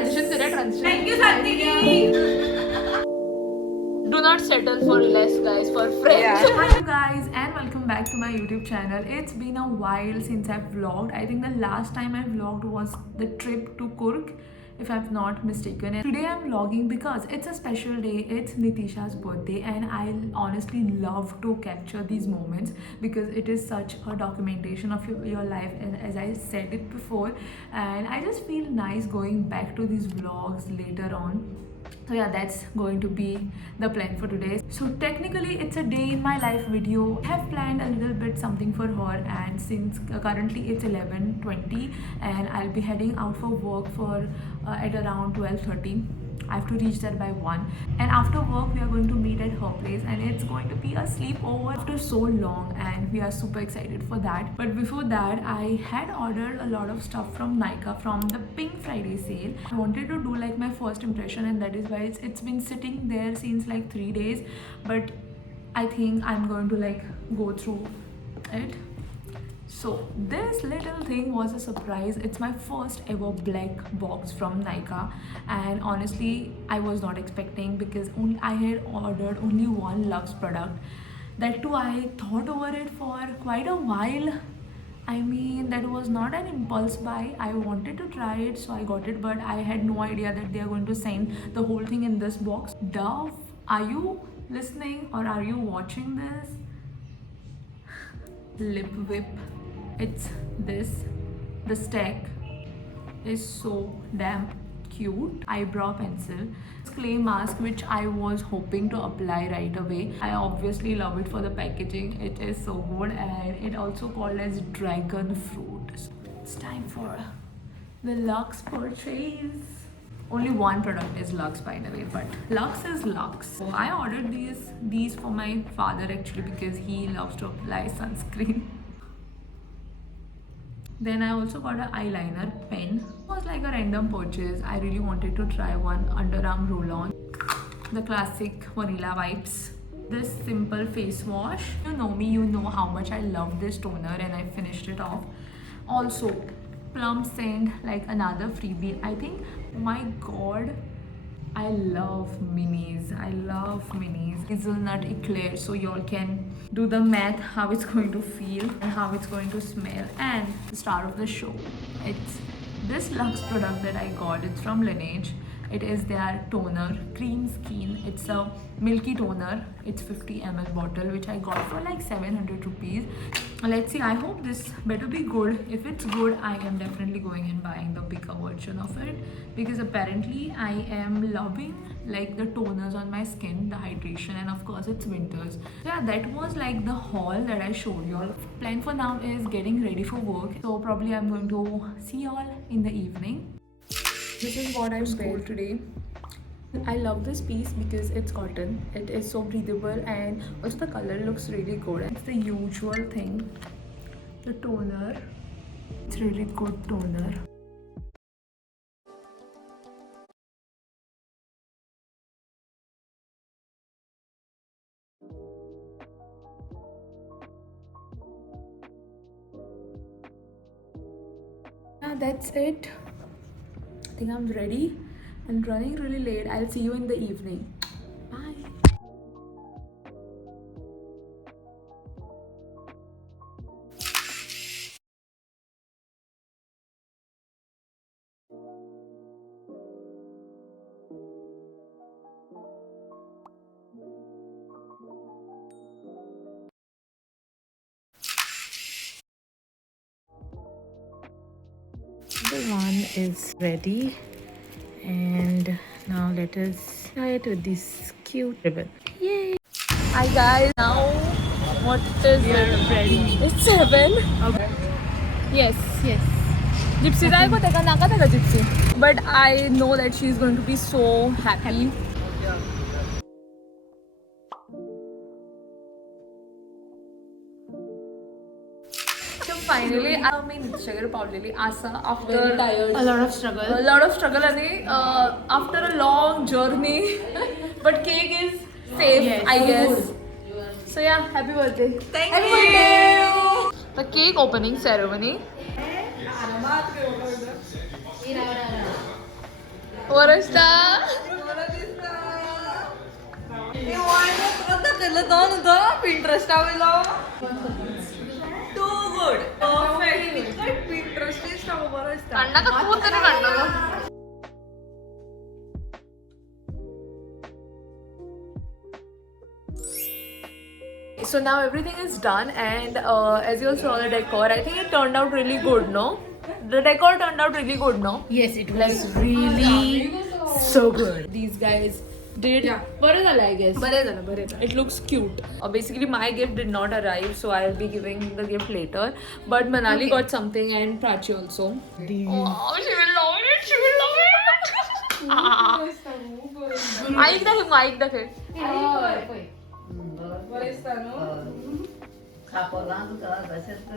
transition करें transition. Thank you, Satniki. Do not settle for less, guys. For friends. Yeah. Hi you guys and welcome back to my YouTube channel. It's been a while since I've vlogged. I think the last time I vlogged was the trip to Kurk, if I'm not mistaken. And today I'm vlogging because it's a special day. It's Nitisha's birthday and I honestly love to capture these moments because it is such a documentation of your life, and as I said it before, and I just feel nice going back to these vlogs later on. So yeah, that's going to be the plan for today. So technically it's a day in my life video. I have planned a little bit something for her, and since currently it's 11:20 and I'll be heading out for work for at around 12:30. I have to reach there by 1, and after work we are going to meet at her place and it's going to be a sleepover after so long, and we are super excited for that. But before that, I had ordered a lot of stuff from Nykaa from the Pink Friday sale. I wanted to do like my first impression, and that is why it's been sitting there since like 3 days, but I think I'm going to like go through it. So this little thing was a surprise. It's my first ever black box from Nykaa, and honestly I was not expecting because I had ordered only one Lux product. That too I thought over it for quite a while. I mean, that was not an impulse buy. I wanted to try it, so I got it, but I had no idea that they are going to send the whole thing in this box. Dove, are you listening or are you watching this? Lip Whip. It's this. The stack is so damn cute. Eyebrow pencil. Clay mask which I was hoping to apply right away. I obviously love it for the packaging. It is so good, and it also called as dragon fruit. So it's time for the Lux purchase. Only one product is Lux, by the way, but Lux is Lux. So I ordered these for my father actually because he loves to apply sunscreen. Then I also got an eyeliner pen. It was like a random purchase. I really wanted to try one underarm roll-on. The classic vanilla vibes. This simple face wash. You know me, you know how much I love this toner, and I finished it off. Also, Plum Sand, like another freebie. I think, oh my god, I love minis. I love minis. Hazelnut eclair, so y'all can do the math how it's going to feel and how it's going to smell. And the star of the show, it's this Lux product that I got. It's from Laneige. It is their toner, Cream Skin. It's a milky toner. It's 50 ml bottle which I got for like 700 rupees. Let's see, I hope this better be good. If it's good, I am definitely going and buying the bigger version of it because apparently I am loving like the toners on my skin, the hydration, and of course it's winters. So yeah, that was like the haul that I showed y'all. Plan for now is getting ready for work, so probably I'm going to see y'all in the evening. This is what I wore today. I love this piece because it's cotton. It is so breathable, and also the color looks really good. It's the usual thing. The toner. It's really good toner. Yeah, that's it. I think I'm ready and running really late. I'll see you in the evening. Bye. The one is ready, and now let us try it with this cute ribbon. Yay! Hi guys, now what is it? Ready. It's 7. Okay. Yes. Gypsy I got a Gypsy. But I know that she's going to be so happy. So finally, I mean, sugar probably Asa after A lot of struggle. a lot of struggle and after a long journey. But cake is safe, Yes. I guess. So yeah, happy birthday. Thank you. The cake opening ceremony. वरसता Pinterest too good. Perfect. Pinterest is so good. कंडा का खूप तरी काढलं So now everything is done, and as you all saw the decor, I think it turned out really good, no? The decor turned out really good, no? Yes, it was really so good. These guys did बरं झालं, I guess. बरे झालं. It looks cute. Basically, my gift did not arrive, so I'll be giving the gift later. But Manali got something, and Prachi also. Oh, she will love it. She will love it. ऐक the kid.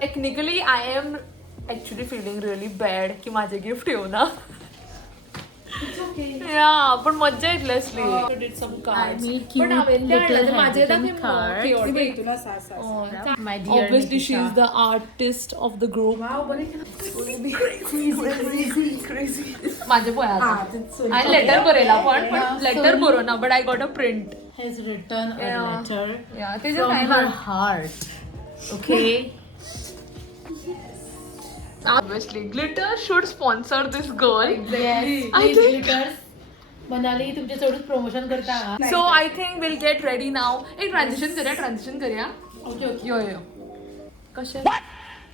Technically, I am actually feeling really bad कि माझे gift येऊ ना. It's okay. Yeah, पण मज्जा येतली असली. I did some cards. I made cute little handwritten cards. My dear Obviously, she Nikisha. is the artist of the group. Wow, crazy. माझे पोया आणि लेटर करेला पण लेटर बरो ना but I got a print. Has written a letter Yeah, ते जे from काय her ना heart. Okay. Obviously, glitter should sponsor this girl. Yes. I Please think- glitters. Manali तुमच्या सोडून प्रमोशन करता. So I think we'll get ready now. एक transition करूया. Okay. यो. कशा?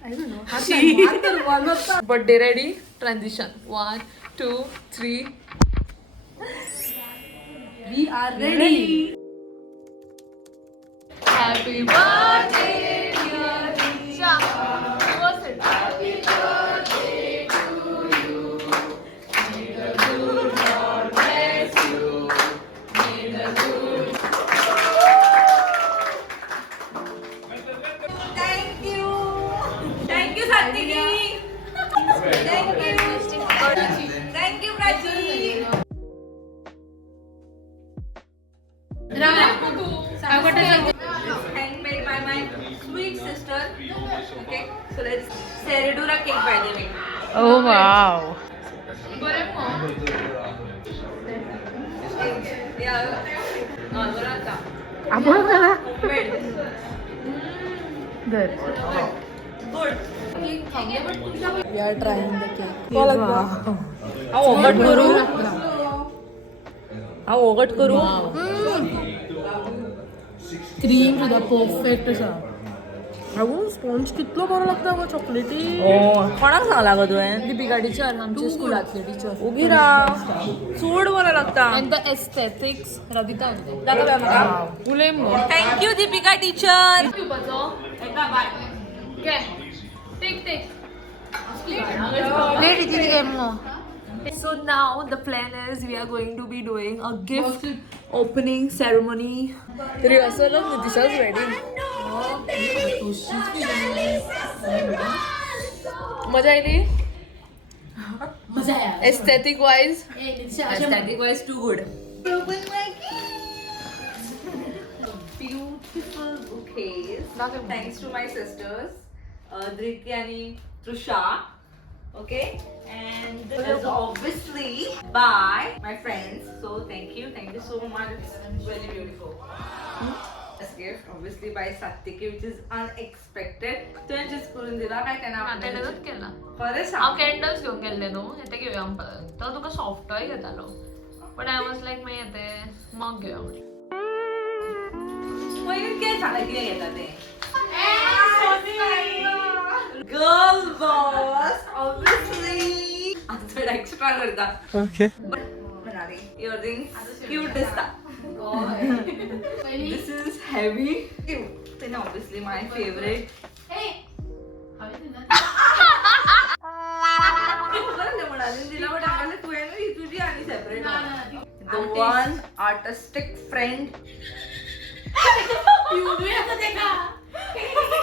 I don't know. Birthday ready? Transition. 1, 2, 3. We are ready. Happy birthday, dear Nisha. What's it? Happy birthday to you. May the good Lord bless you. May the good. Thank you. Thank you, Satini. Thank you. Thank you, Prachi. Handmade by my sweet sister. Okay, so let's Seredura cake by the way. Oh wow. Yeah. Burrata. Homemade. Good. Good. We are trying the cake. ओगट करू Cream सुद्धा perfect असा. Sponge कितलो बरो लागता गो चॉकलेटी कोणाक सांगला गो तुवें Deepika teacher आमच्या स्कुलातली टीचर. उगी राव चूड बरो लागता And the aesthetics, Ravita. दाखव म्हाका उलय मग. Thank you Deepika teacher So now the plan is we are going to be doing a gift opening ceremony. The rehearsal of Nitisha is ready. मजा आली? मजा आया. Aesthetic wise? Aesthetic wise too good. beautiful bouquets thanks to my sisters Driti and Trusha. Okay, and this is obviously by my friends, so thank you so much. It's really beautiful. This gift obviously by Satyaki, which is unexpected. So I just couldn't dila kai tena कॅन्डलच केला. खरे हांव सांग candles घेऊन गेल्ले न्हू येते घेवया म्हणपाक. तो तुका सॉफ्ट टॉय घेतालो. पण आय वॉज लायक मागीर येते मग घेवया म्हणून. पयलीं कितें सांगलें कितें घेता तें girl boss obviously answer extra करता Okay. बनाली earrings cute दिसता this is heavy cute then obviously my favorite म्हणाली दिला पण आम्हाला तू आहे ना ही तुझी आणि separate the one artistic friend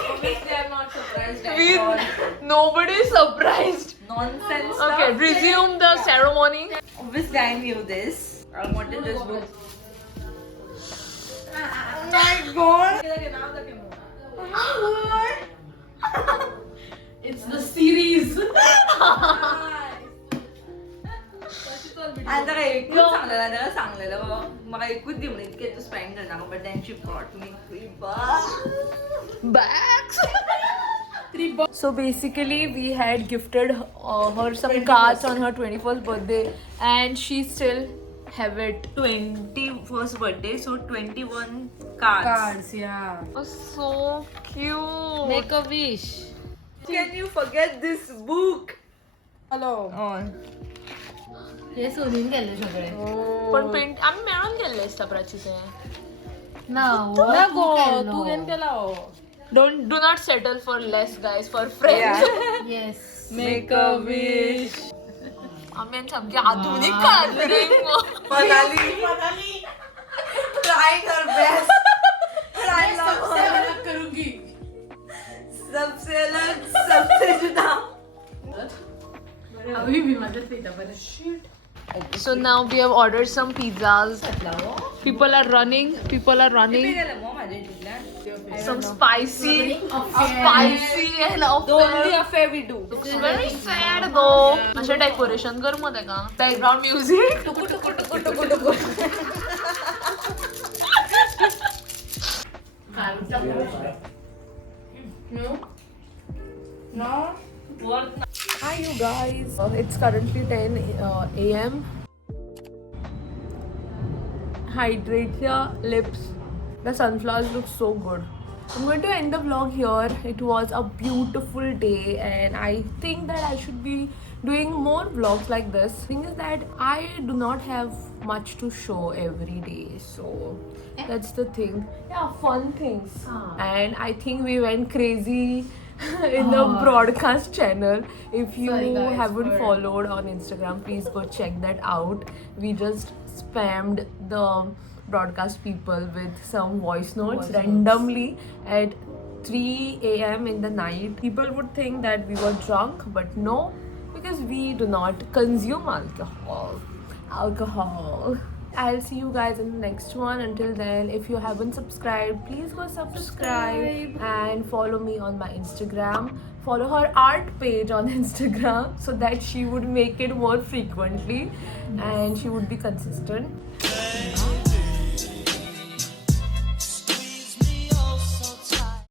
obviously I'm not surprised at all. Nobody is surprised. Nonsense Okay, stuff. resume the ceremony. Obviously I knew this. I wanted this book. Oh my god! It's the series. Anda kayo आपल्याला त्याला सांगलेलं बाबा मला एकूच दे म्हणे इतके तू spend करणार but then she brought me 3 bags. So basically, we had gifted her some cards on her 21st birthday, and she still have it. 21st birthday, so 21 cards. yeah. Oh, so cute. Make a wish. Can you forget this book? Hello. On. हे सोनीन केले सगळे. पण paint आम्ही मिळून गेले प्राचीचे. नको तू घेऊन केला हो. Don't do not settle for less, guys. For friends. Yes. Make a wish. आम्ही आमची आधुनिक काढले. Manali. Trying her best. Trying करूंगी. सबसे अलग, सबसे जुदा. अभी भी मदद देता पर shit. So now we have ordered some pizzas. People are running. Some spicy and The only affair we do. Looks very sad though. असे डेकोरेशन कर मध्ये का background music. Hi you guys. It's currently 10 a.m. Hydrate your lips. The sunflowers look so good. I'm going to end the vlog here. It was a beautiful day and I think that I should be doing more vlogs like this. Thing is that I do not have much to show every day, so that's the thing. Yeah, fun things. And I think we went crazy in the broadcast channel. If you haven't followed on Instagram, please go check that out. We just spammed the broadcast people with some voice notes randomly at 3 a.m. in the night. People would think that we were drunk, but no, because we do not consume alcohol. I'll see you guys in the next one. Until then, if you haven't subscribed, please go subscribe and follow me on my Instagram. Follow her art page on Instagram so that she would make it more frequently and she would be consistent.